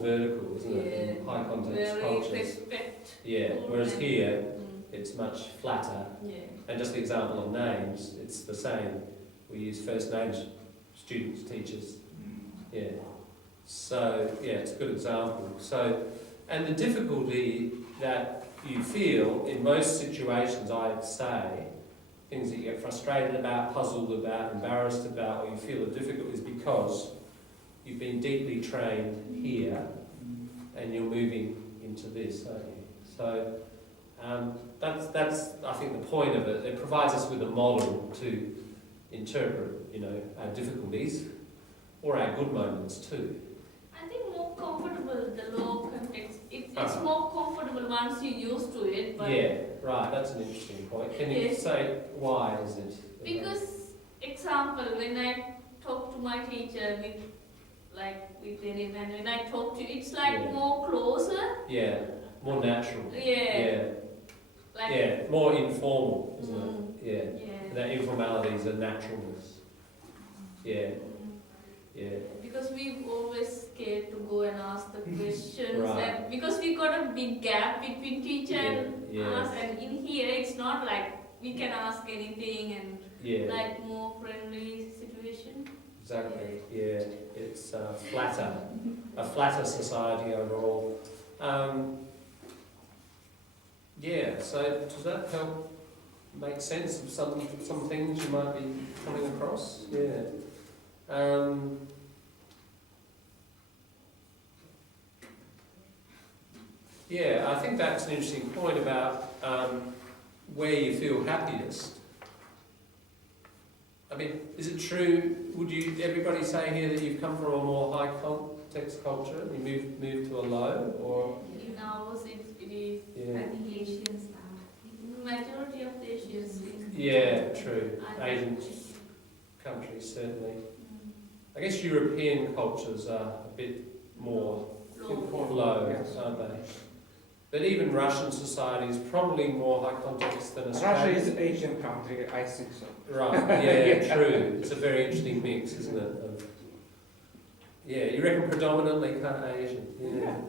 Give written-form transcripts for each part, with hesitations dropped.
vertical, isn't it? In high context very cultures. respect. Yeah, whereas here it's much flatter. Yeah. And just the example of names, it's the same. We use first names, students, teachers. Yeah. So, yeah, it's a good example. So, and the difficulty that you feel in most situations, I'd say, things that you get frustrated about, puzzled about, embarrassed about, or you feel are difficult is because you've been deeply trained here and you're moving into this, aren't you? So that's I think the point of it. It provides us with a model to interpret, our difficulties or our good moments too. I think more comfortable the low context. It's more comfortable once you used to it. But Yeah, right. That's an interesting point. Can you say why is it? Because, example, when I talk to my teacher with any man, when I talk to you, it's more closer. Yeah, more natural. Yeah. More informal, isn't it? Yeah. That informality is a naturalness. Yeah. Yeah. Because we always scared to go and ask the questions, Right. and because we got a big gap between teacher and us, and in here it's not like we can ask anything and more friendly situation. Exactly. Yeah, it's a flatter society overall. So does that help make sense of some things you might be coming across? I think that's an interesting point about where you feel happiest. I mean, is it true, would everybody say here that you've come from a more high context culture and you moved to a low, or? In ours it is, I think Asians now. Majority of the Asians. Yeah, true. Asian countries, certainly. I guess European cultures are a bit more low, aren't they? But even Russian society is probably more high context than Australia. Russia is an Asian country, I think so. Right, true. It's a very interesting mix, isn't it? You reckon predominantly kind of Asian? Yeah.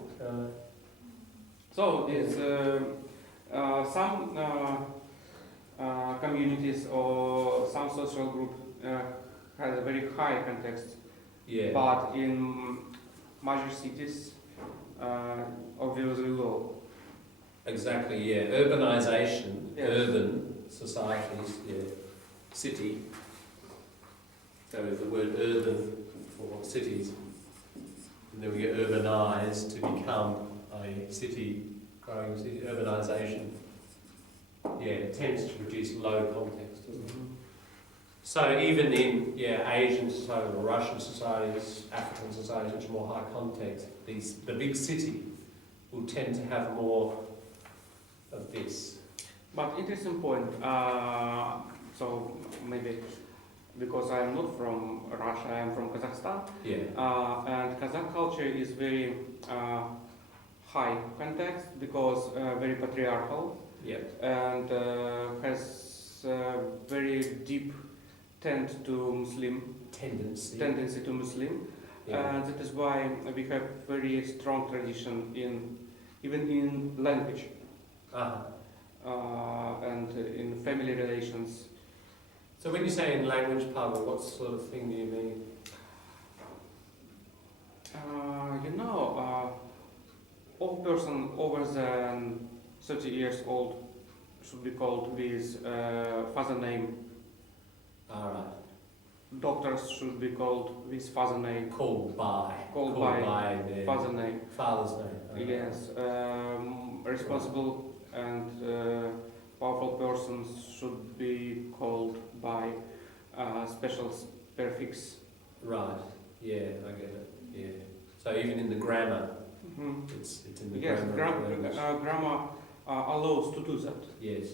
So it's some communities or some social group has a very high context. Yeah. But in major cities, obviously low. Exactly, yeah. Urbanization, urban societies, city. So the word urban for cities. And then we get urbanized to become a city, growing city, urbanization. It tends to produce low context, doesn't it? So even in Asian society or Russian societies, African societies which are more high context, the big city will tend to have more of this. But interesting point. So maybe because I am not from Russia, I am from Kazakhstan. And Kazakh culture is very high context because very patriarchal. And has very deep tendency to Muslim. And that is why we have very strong tradition even in language and in family relations. So when you say in language, Pavel, what sort of thing do you mean? All person over than 30 years old should be called with father name. Doctors should be called with father name. Called by father name. Father's name. Yes. Responsible and powerful persons should be called by special prefix. Right. Yeah, I get it. Yeah. So even in the grammar, it's in the grammar. Grammar allows to do that. Yes.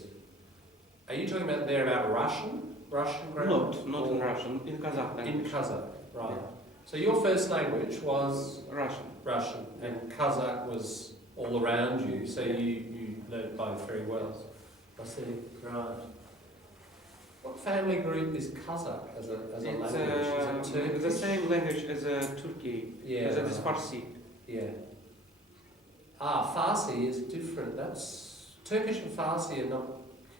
Are you talking about Russian grammar? Not in Russian, in Kazakh language. In Kazakh, right. Yeah. So your first language was? Russian. And Kazakh was all around you, so you learned both very well. I see, right. What family group is Kazakh as a language? Is it Turkish? The same language as Turkey. Yeah. That is Farsi. Yeah. Farsi is different. That's Turkish and Farsi are not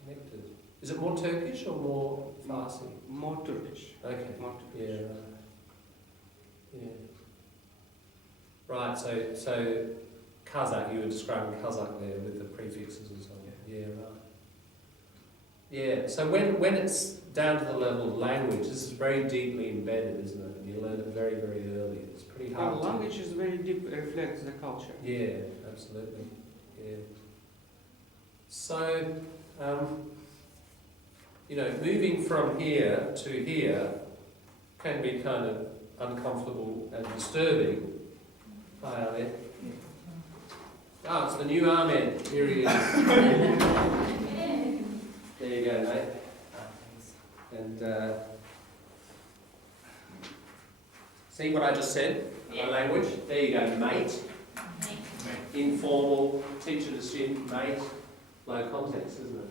connected. Is it more Turkish or more Farsi? More Turkish. Okay. More Turkish. Yeah. Yeah. Right. So Kazakh. You were describing Kazakh there with the prefixes and so on. Yeah. Right. Yeah. So when it's down to the level of language, this is very deeply embedded, isn't it? And you learn it very, very early. It's pretty hard. The language is very deep, reflects the culture. Yeah, absolutely. Yeah. So, moving from here to here can be kind of uncomfortable and disturbing. Hi, Ahmed. It's the new Ahmed. Here he is. There you go, mate. And see what I just said? My language. There you go, mate. Informal, teacher to student, mate. Low context, isn't it?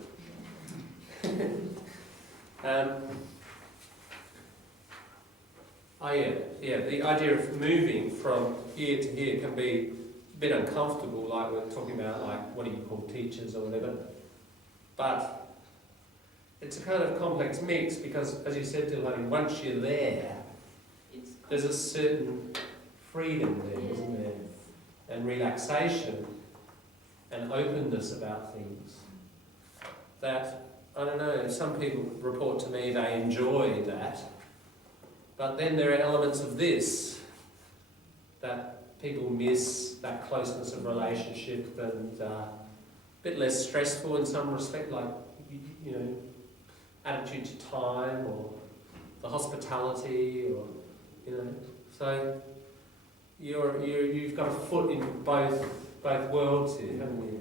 The idea of moving from here to here can be a bit uncomfortable, like we're talking about, like, what do you call teachers or whatever. But it's a kind of complex mix because, as you said, Dilani, once you're there, there's a certain freedom there, isn't there? And relaxation and openness about things that, I don't know, some people report to me they enjoy that, but then there are elements of this that people miss, that closeness of relationship, and a bit less stressful in some respect, like, attitude to time or the hospitality, or so you've got a foot in both worlds here, haven't you?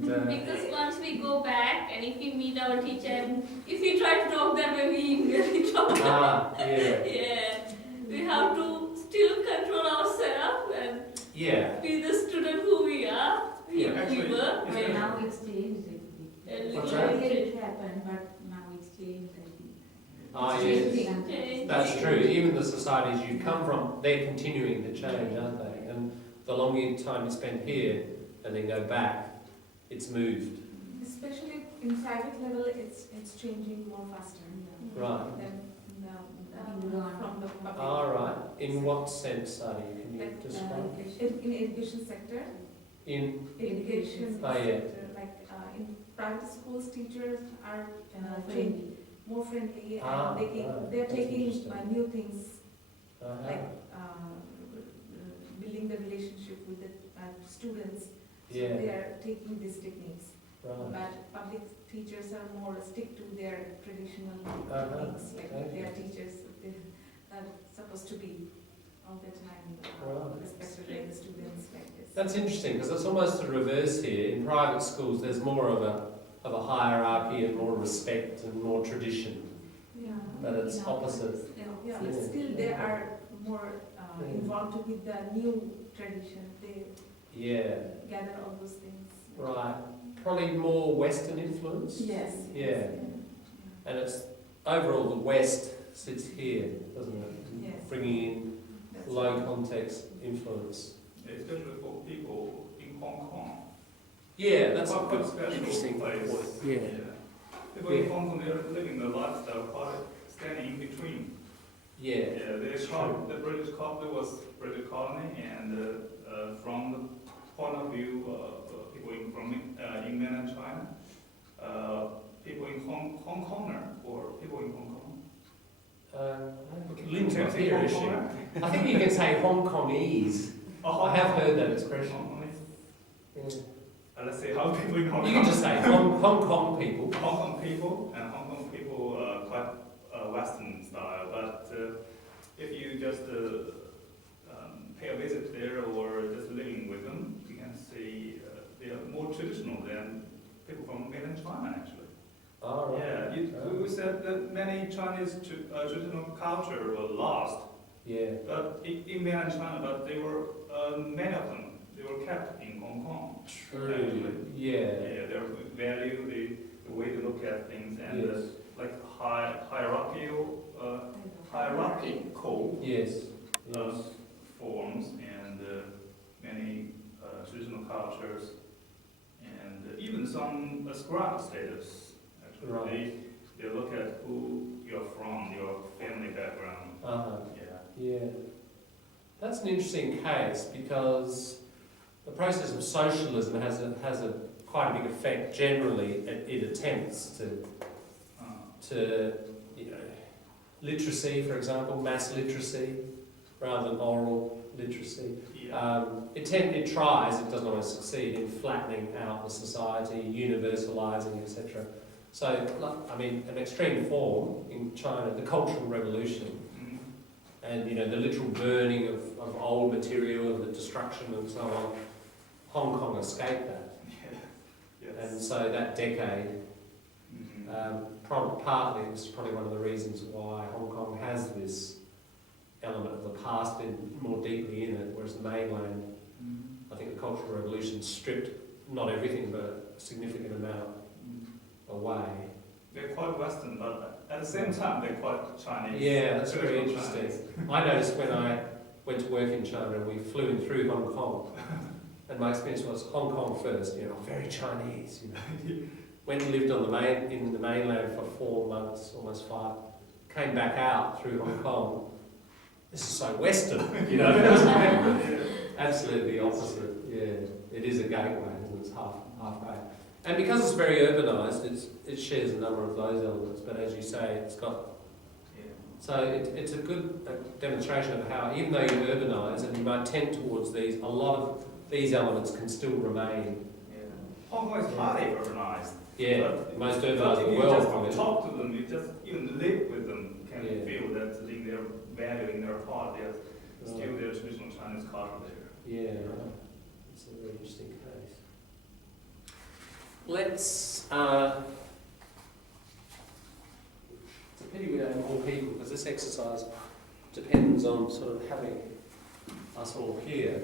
Because once we go back and if we meet our teacher, and if we try to talk that way, we really talk. Yeah. We have to still control ourselves and be the student who we are. We were. Well, now it's changed. What's that? It happened, but now it's changed. Yes. That's true. Even the societies you come from, they're continuing to change, aren't they? And the longer time you spend here and then go back, it's moved. Especially in private level, it's changing more faster Right. than from the public. All right. In what sense, Sadi? Can you describe? In education sector. In education Oh, yeah. sector, like in private schools, teachers are more friendly, and they're That's taking interesting. new things Uh-huh. like building the relationship with the students. So Yeah. they are taking these techniques. Right. But public teachers are more stick to their traditional techniques, like Okay. they are teachers, they are supposed to be all the time Right. respected by the students like this. That's interesting because it's almost the reverse here. In private schools, there's more of a hierarchy and more respect and more tradition, Yeah. but it's opposite. Yeah, but still they are more involved with the new tradition. They gather all those things. Right. Probably more Western influence. Yes. Yeah. And it's overall the West sits here, doesn't it? Yes. Bringing in That's low right. context influence. Especially for people in Hong Kong. Yeah, that's a Quite good, special interesting place. point. People in Hong Kong, they're living the lifestyle quite standing in between. Yeah. The British colony was British colony, and from the point of view of people in mainland China, people in Hong Konger or people in Hong Kong. Lynn's not here, is she? Konger? I think you can say Hong Kongese. I have heard that expression. Hong Kongese. Yeah. Let's say how people in Hong Kong. You can just say Hong Kong people. Hong Kong people quite Western style, but if you just pay a visit there or just living with them, you can see they are more traditional than people from mainland China actually. Oh, right. Yeah, we said that many Chinese traditional culture were lost, Yeah. but in mainland China, but they were many of them they were kept in Hong Kong. True. Yeah. Yeah, their value, the way to look at things, and Yes. like hierarchical Yes. Yes. forms, and cultures, and even some ascribe status. Actually, Right. they look at who you're from, your family background. Yeah. Yeah. That's an interesting case because the process of socialism has a quite a big effect generally. It attempts to literacy, for example, mass literacy rather than oral literacy. Yeah. It tries, it doesn't always succeed in flattening out the society, universalising, etc. So, I mean, an extreme form in China, the Cultural Revolution, and the literal burning of old material and the destruction and so on. Hong Kong escaped that, Yes. and so that decade, partly this is probably one of the reasons why Hong Kong has this element of the past been more deeply in it, whereas the mainland, I think the Cultural Revolution stripped not everything but a significant amount away. They're quite Western, but at the same time they're quite Chinese. Yeah, that's very Traditional interesting. Chinese. I noticed when I went to work in China, we flew in through Hong Kong, and my experience was Hong Kong first, very Chinese, Went and lived on in the mainland for 4 months, almost 5. Came back out through Hong Kong. This is so Western, Absolutely opposite. Yeah, it is a gateway, isn't it? It's halfway. And because it's very urbanised, it shares a number of those elements. But as you say, it's got. So it's a good demonstration of how, even though you urbanise and you might tend towards these, a lot of these elements can still remain. Hong Kong is highly urbanized. Yeah, But most if urbanised you world just from it. talk to them, you just even live with them, can Yeah. feel that in their value, in their heart, there's still their traditional Chinese culture there. Yeah, right. It's a very interesting case. Let's. It's a pity we don't have more people because this exercise depends on sort of having us all here.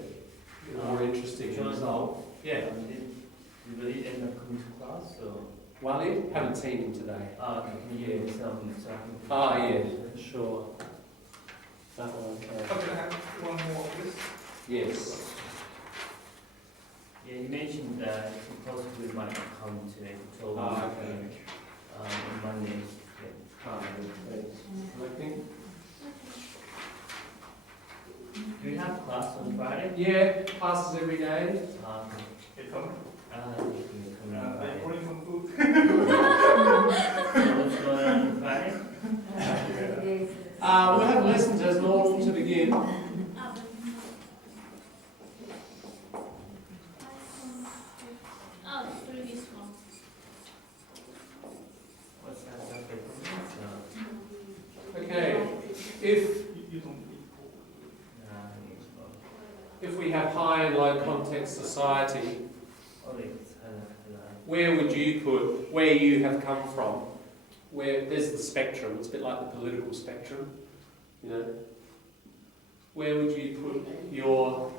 More interesting result. Yeah. Did you really end up coming to class? Or? Walid, haven't seen him today. Can you hear yourself? Yeah, sure. That one, okay. Oh, can I have one more, please? Yes. Yeah, you mentioned that you possibly might come to April Okay. on Monday. Collecting? Do you have class on Friday? Yeah, classes every day. Hey, come. You can come on They Friday. bring some food. So what's going on on Friday? We'll have lessons as normal to begin. Previous one. What's that Saturday? Okay, if You don't eat if we have high and low context society, where would you put where you have come from? Where there's the spectrum, it's a bit like the political spectrum, Where would you put your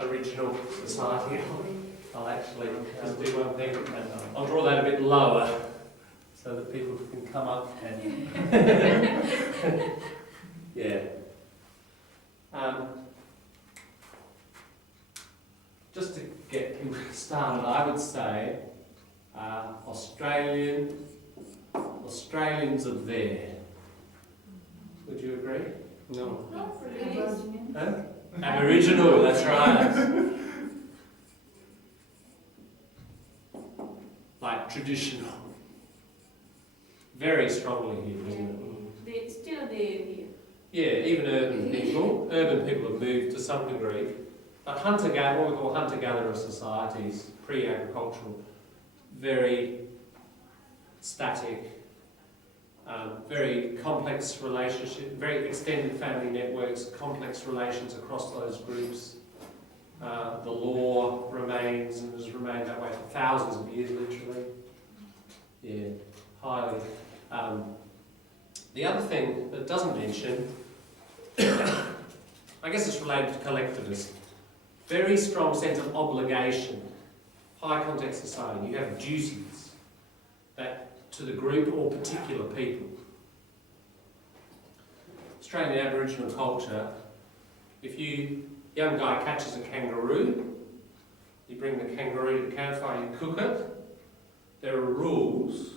original society? I'll actually just do one thing, and I'll draw that a bit lower so that people can come up and yeah. Just to get people started, I would say Australians are there. Would you agree? No. Not really. Huh? Aboriginal, that's right. Like traditional. Very strongly here, isn't it? They still here. Yeah, even urban people. Urban people have moved to some degree. But hunter-gatherer, what we call hunter-gatherer societies, pre-agricultural, very static, very complex relationship, very extended family networks, complex relations across those groups. The law remains and has remained that way for thousands of years, literally. Yeah, highly. The other thing that it doesn't mention, I guess it's related to collectivism. Very strong sense of obligation. High context society, you have duties that to the group or particular people. Australian Aboriginal culture, if young guy catches a kangaroo, You bring the kangaroo to the campfire, you cook it. There are rules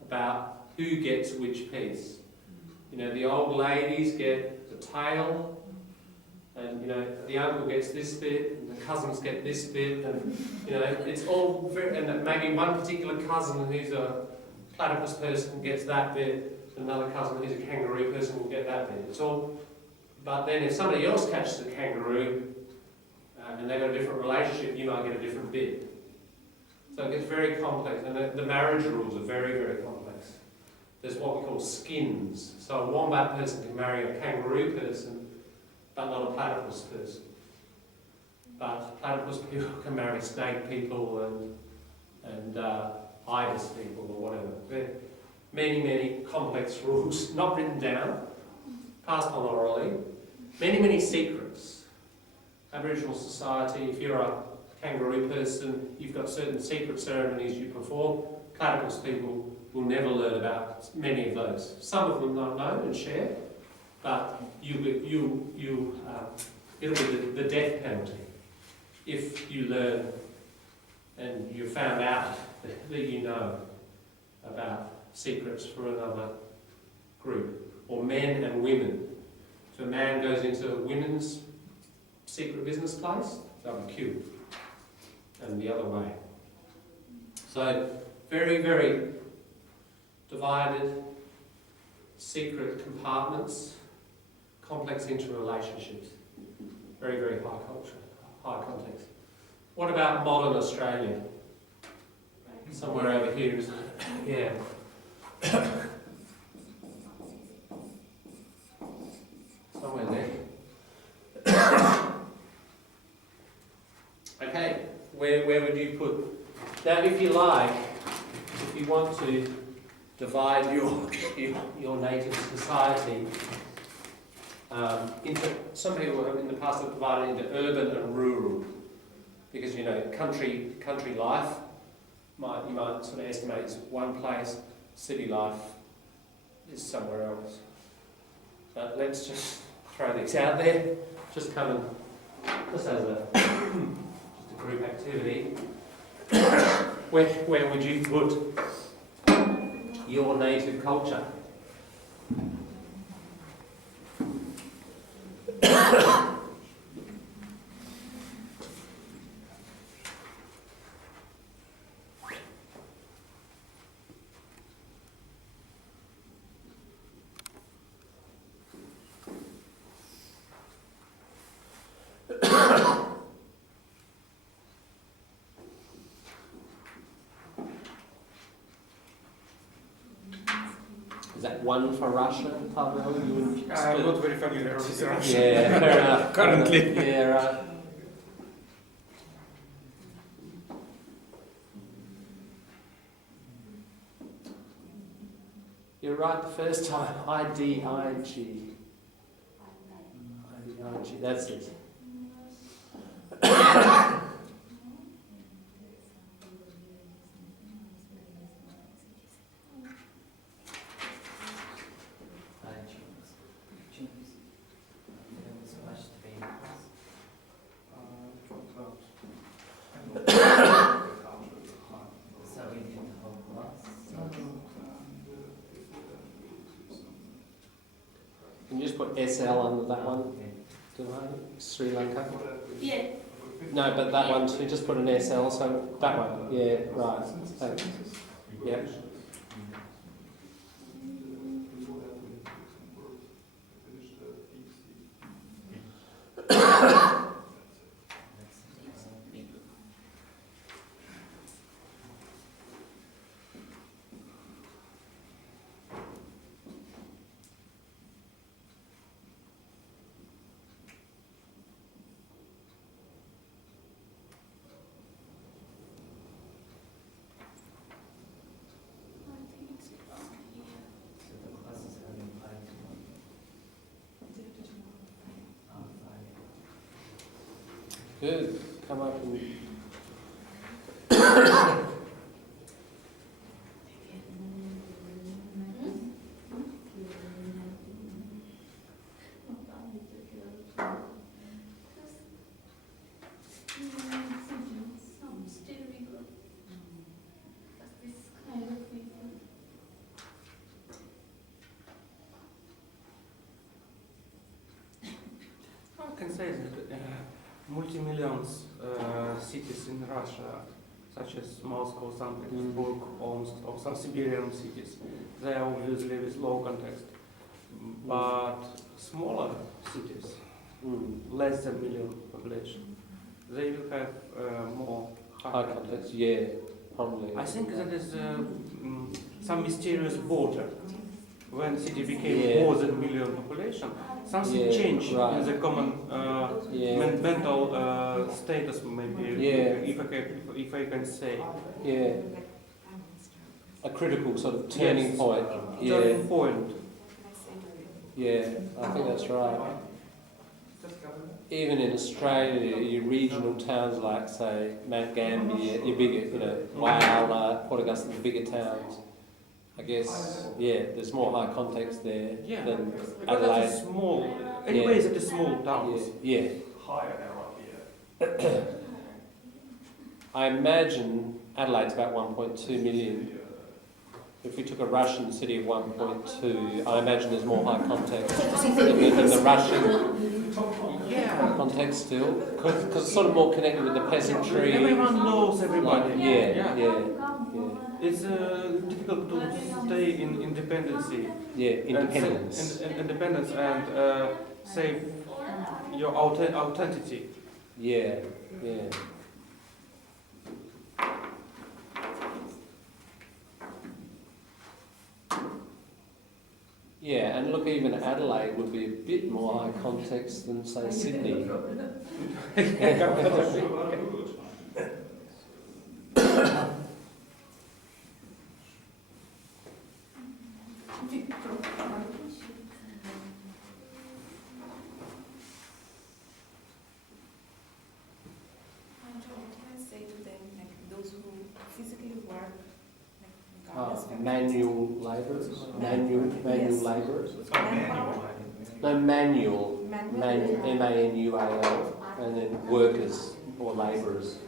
about who gets which piece. You know, the old ladies get the tail, and you know, the uncle gets this bit, and the cousins get this bit, and you know, it's all very, and maybe one particular cousin who's a platypus person gets that bit, another cousin who's a kangaroo person will get that bit. It's all, but then if somebody else catches a kangaroo, and they've got a different relationship, you might get a different bit. So it gets very complex, and the marriage rules are very, very complex. There's what we call skins. So a wombat person can marry a kangaroo person, but not a platypus person. But platypus people can marry snake people and ibis people or whatever. There are many, many complex rules, not written down, passed on orally. Many, many secrets. Aboriginal society, if you're a kangaroo person, you've got certain secret ceremonies you perform. Platypus people will never learn about many of those. Some of them not know and share, but it'll be the death penalty if you learn and you found out that you know about secrets for another group, or men and women. If a man goes into a women's secret business place, they'll be killed, and the other way. So very, very divided, secret compartments, complex interrelationships, very, very high culture, high context. What about modern Australia? Somewhere over here, isn't it? Yeah. Somewhere there. Okay, where would you put? Now, if you like, if you want to divide your native society into, some people have in the past have divided into urban and rural, because you know country life you might sort of estimate is one place, city life is somewhere else. But let's just throw these out there, just come and just as a group activity. Where would you put your native culture? Is that one for Russia, Pavel? I'm not very familiar with Russia. Yeah, fair enough. Currently. Yeah, right. You're right the first time. IDIG. IDIG, that's it. Can you just put SL under that one? Sri Lanka? Yeah. No, but that one too, just put an SL, so that one. Yeah, right. Thanks. Yeah. Good. Come up and... can say that multi-millions cities in Russia, such as Moscow, St. Petersburg, Omsk, or some Siberian cities, they are obviously with low context. But smaller cities, less than million population, they will have more High context, yeah, probably. I think that is some mysterious border. When city became more than million population, something changed in the common mental status, maybe, if I can say. Yeah. A critical sort of turning point. Turning point. Yeah, I think that's right. Even in Australia, your regional towns like, say, Mount Gambier, your bigger, Whyalla, Port Augusta, the bigger towns. I guess, there's more high context there than Adelaide. That's small. Anyways, it is small towns. Yeah. Higher hierarchy. I imagine Adelaide's about 1.2 million. If we took a Russian city of 1.2, I imagine there's more high context in the Russian context still, because it's sort of more connected with the peasantry. Everyone knows everybody. It's difficult to stay in independency. Independence. Independence and save your authenticity. And look, even Adelaide would be a bit more high context than, say, Sydney. Manual labourers? Manual labourers? No, manual. M-A-N-U-A-L. And then workers or labourers.